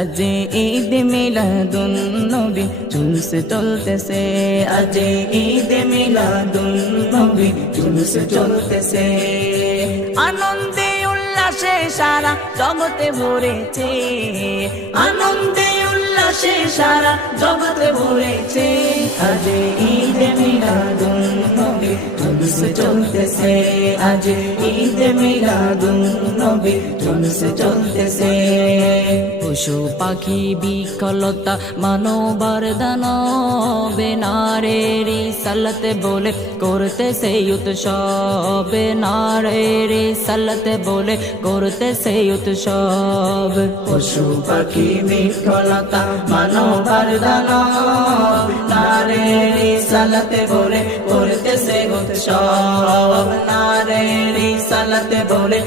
আজ ঈদ মিলাদুন নবী জুলুস চলতেছে, আজ ঈদ মিলাদুন নবী জুলুস চলতেছে। আনন্দে উল্লাসে সারা জগতে ভরেছে, আনন্দে উল্লাসে সারা জগতে ভরেছে। আজ ঈদ মিলাদুন নবী জুলুস চলতেছে, আজ ঈদ মিলাদুন নবী জুলুস চলতেছে। পশু পাখি বিকলতা মানবার দানবে নারীর রিসালাত বলে করতেছে উৎসব, নারীর রিসালাত বলে করতেছে উৎসব। পশু পাখি বিকলতা মানবার দানব নারীর রিসালাত বলে করতেছে উৎসব, নারীর রিসালাত বলে